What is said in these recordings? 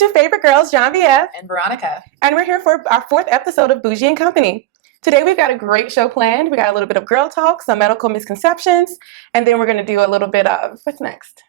your two favorite girls, Genevieve and Veronica. And we're here for our 4th episode of Bougie and Company. Today we've got a great show planned. We got a little bit of girl talk, some medical misconceptions, and then we're going to do a little bit of, what's next?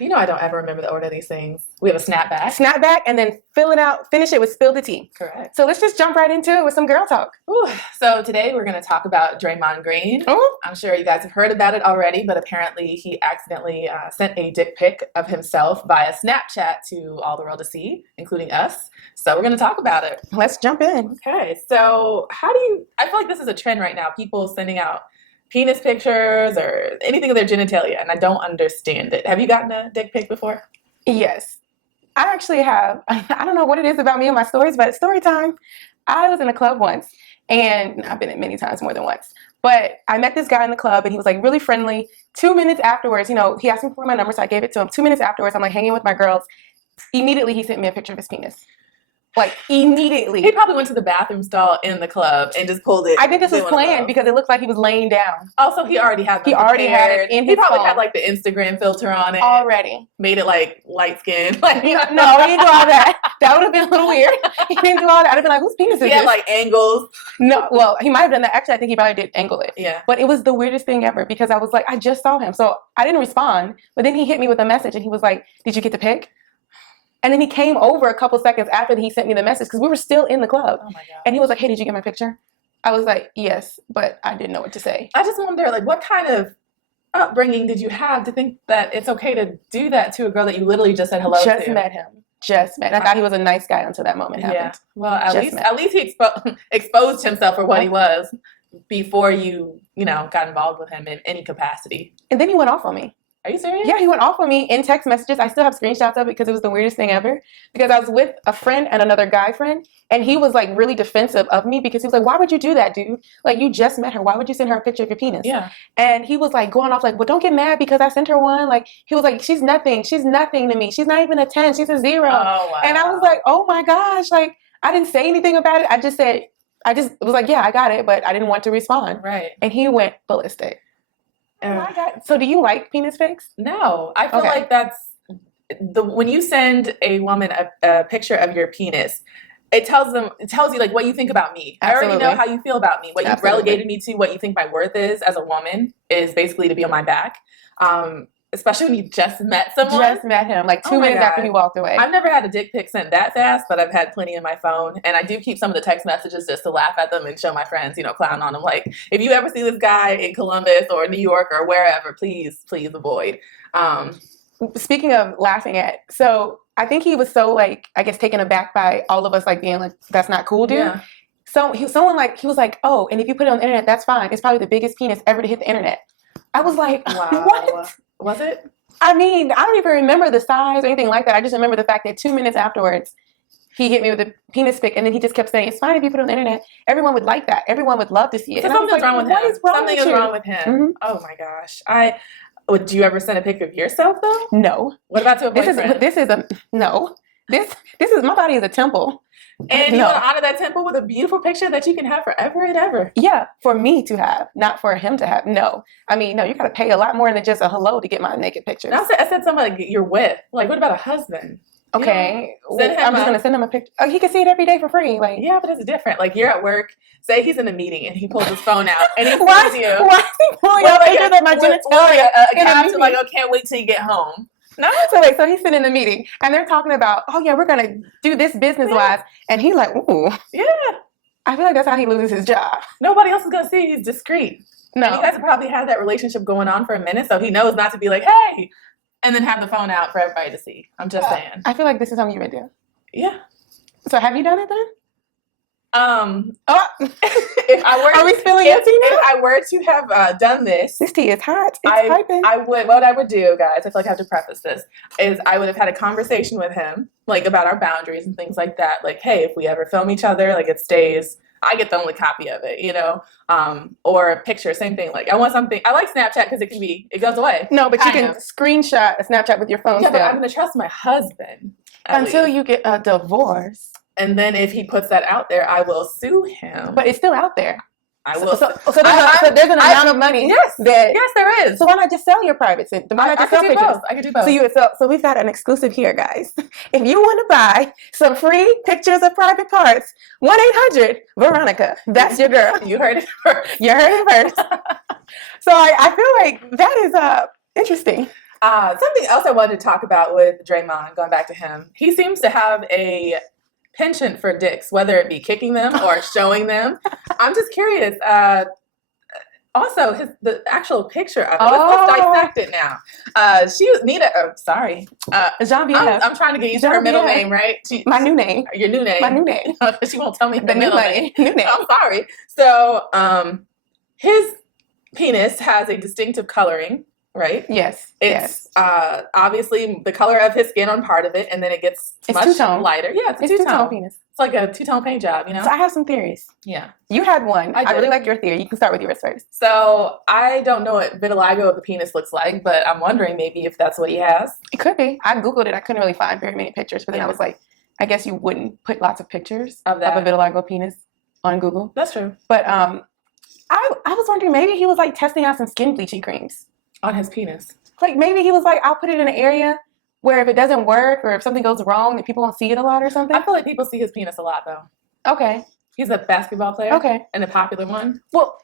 You know I don't ever remember the order of these things. We have a snapback. Snapback, and then finish it with spill the tea. Correct. So let's just jump right into it with some girl talk. Ooh. So today we're going to talk about Draymond Green. Oh. I'm sure you guys have heard about it already, but apparently he accidentally sent a dick pic of himself via Snapchat to all the world to see, including us. So we're going to talk about it. Let's jump in. Okay. So I feel like this is a trend right now. People sending out penis pictures or anything of their genitalia, and I don't understand it. Have you gotten a dick pic before? Yes. I actually have. I don't know what it is about me and my stories, but story time. I was in a club once, and I've been in many times, more than once. But I met this guy in the club, and he was like really friendly. 2 minutes afterwards, he asked me for my number, so I gave it to him. 2 minutes afterwards, I'm like hanging with my girls. Immediately, he sent me a picture of his penis. Like, immediately. He probably went to the bathroom stall in the club and just pulled it. I think this was planned because it looked like he was laying down. Also, he already had it in his He probably phone. had like the Instagram filter on it. Already. Made it like light skin. No, he didn't do all that. That would have been a little weird. He didn't do all that. I'd have been like, whose penis is this? He had like angles. No, well, he might have done that. Actually, I think he probably did angle it. Yeah. But it was the weirdest thing ever because I was like, I just saw him. So I didn't respond. But then he hit me with a message and he was like, did you get the pic? And then he came over a couple seconds after he sent me the message because we were still in the club. Oh my God. And he was like, hey, did you get my picture? I was like, yes, but I didn't know what to say. I just wonder, like, what kind of upbringing did you have to think that it's okay to do that to a girl that you literally just said hello to? Just met him. I thought he was a nice guy until that moment happened. Yeah. Well, at least he exposed himself for what he was before you got involved with him in any capacity. And then he went off on me. Are you serious? Yeah, he went off on me in text messages. I still have screenshots of it because it was the weirdest thing ever. Because I was with a friend and another guy friend, and he was like really defensive of me because he was like, why would you do that, dude? Like, you just met her. Why would you send her a picture of your penis? Yeah. And he was like going off like, well, don't get mad because I sent her one. Like, he was like, she's nothing. She's nothing to me. She's not even a 10. She's a 0. Oh, wow. And I was like, oh my gosh. Like, I didn't say anything about it. I just was like, yeah, I got it, but I didn't want to respond. Right. And he went ballistic. So do you like penis pics? No, I feel like that's when you send a woman a picture of your penis, it tells you like what you think about me. Absolutely. I already know how you feel about me. What you've relegated me to, what you think my worth is as a woman is basically to be on my back. Especially when you just met someone. Just met him, like 2 minutes after he walked away. I've never had a dick pic sent that fast, but I've had plenty in my phone. And I do keep some of the text messages just to laugh at them and show my friends, clown on them. Like, if you ever see this guy in Columbus or New York or wherever, please avoid. Speaking of laughing at, so I think he was so, like, I guess taken aback by all of us, like, being like, that's not cool, dude. Yeah. So he was like, oh, and if you put it on the internet, that's fine. It's probably the biggest penis ever to hit the internet. I was like, wow. What? Was it? I mean, I don't even remember the size or anything like that. I just remember the fact that 2 minutes afterwards, he hit me with a penis pic, and then he just kept saying, it's fine if you put it on the internet. Everyone would like that. Everyone would love to see it. So something's wrong with him. Something is wrong with him. Mm-hmm. Oh, my gosh. Would you ever send a pic of yourself, though? No. What about to a boyfriend? No. This is, my body is a temple. And you want to honor that temple with a beautiful picture that you can have forever and ever. Yeah, for me to have, not for him to have. No. I mean, no, you got to pay a lot more than just a hello to get my naked pictures. I said somebody like you're with. Like, what about a husband? Okay. I'm just going to send him a picture. Oh, he can see it every day for free. Like, yeah, but it's different. Like, you're at work. Say he's in a meeting and he pulls his phone out and he sees you. Why is he pulling out pictures of my genitalia? Like, oh, can't wait till you get home. No. So he's sitting in the meeting and they're talking about, oh yeah, we're gonna do this business-wise, and he's like, ooh. Yeah. I feel like that's how he loses his job. Nobody else is gonna see he's discreet. No. And you guys have probably had that relationship going on for a minute, so he knows not to be like, hey, and then have the phone out for everybody to see. I'm just saying. I feel like this is something you would do. Yeah. So have you done it then? If I were, are we spilling your tea now? If I were to have done this tea is hot. It's piping. What I would do, guys, I feel like I have to preface this, is I would have had a conversation with him, like, about our boundaries and things like that. Like, hey, if we ever film each other, like, it stays, I get the only copy of it, or a picture, same thing. Like, I want something, I like Snapchat because it goes away. No, but you can screenshot a Snapchat with your phone. Yeah, but I'm going to trust my husband. Until you get a divorce. And then if he puts that out there, I will sue him. But it's still out there. I will. So there's an amount of money. Yes, that, yes, there is. So why not just sell your privates? Why not just sell pictures? Both. I could do both. So we've got an exclusive here, guys. If you want to buy some free pictures of private parts, 1-800-VERONICA. That's your girl. You heard it first. You heard it first. So I feel like that is interesting. Something else I wanted to talk about with Draymond, going back to him, he seems to have a penchant for dicks, whether it be kicking them or showing them. I'm just curious. Also, the actual picture of it. Let's dissect it now. Genevieve. I'm trying to get used to her middle name, right? My new name. Your new name. My new name. She won't tell me the middle name. New name. I'm sorry. So, his penis has a distinctive coloring. Right? Yes. It's obviously the color of his skin on part of it, and then it gets much two-tone. lighter. Yeah, it's a two-tone penis. It's like a two-tone paint job, you know? So I have some theories. Yeah. You had one. I really like your theory. You can start with yours first. So I don't know what vitiligo of the penis looks like, but I'm wondering maybe if that's what he has. It could be. I Googled it. I couldn't really find very many pictures, but then I was like, I guess you wouldn't put lots of pictures of a vitiligo penis on Google. That's true. But I was wondering, maybe he was like testing out some skin bleaching creams. On his penis. Like maybe he was like, I'll put it in an area where if it doesn't work or if something goes wrong, that people won't see it a lot or something. I feel like people see his penis a lot though. Okay. He's a basketball player. Okay. And a popular one. Well,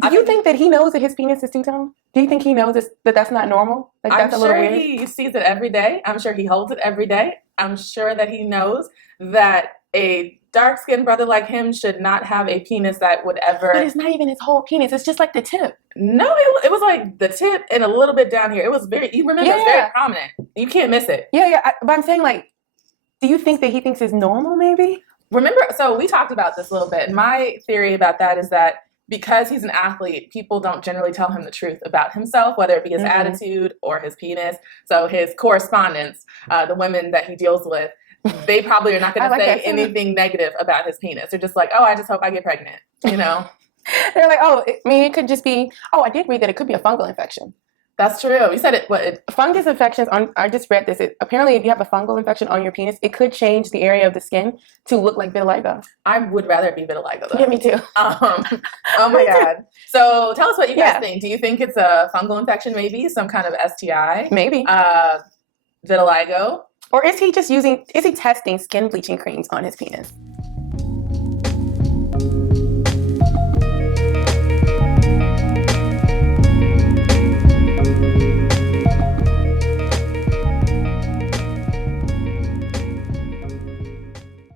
do you think that he knows that his penis is two-tone? Do you think he knows that that's not normal? Like that's a little weird? He sees it every day. I'm sure he holds it every day. I'm sure that he knows that a dark-skinned brother like him should not have a penis that would ever... But it's not even his whole penis. It's just like the tip. No, it was like the tip and a little bit down here. It was very... You remember, it's very prominent. You can't miss it. Yeah. But I'm saying, like, do you think that he thinks it's normal, maybe? Remember, so we talked about this a little bit. My theory about that is that because he's an athlete, people don't generally tell him the truth about himself, whether it be his attitude or his penis. So his correspondents, the women that he deals with, they probably are not going to say anything negative about his penis. They're just like, oh, I just hope I get pregnant, you know? They're like, it could just be, I did read that it could be a fungal infection. That's true. You said it. Fungus infections, I just read this. Apparently, if you have a fungal infection on your penis, it could change the area of the skin to look like vitiligo. I would rather it be vitiligo, though. Yeah, me too. Oh, my God. So tell us what you guys think. Do you think it's a fungal infection, maybe? Some kind of STI? Maybe. Vitiligo? Or is he testing skin bleaching creams on his penis?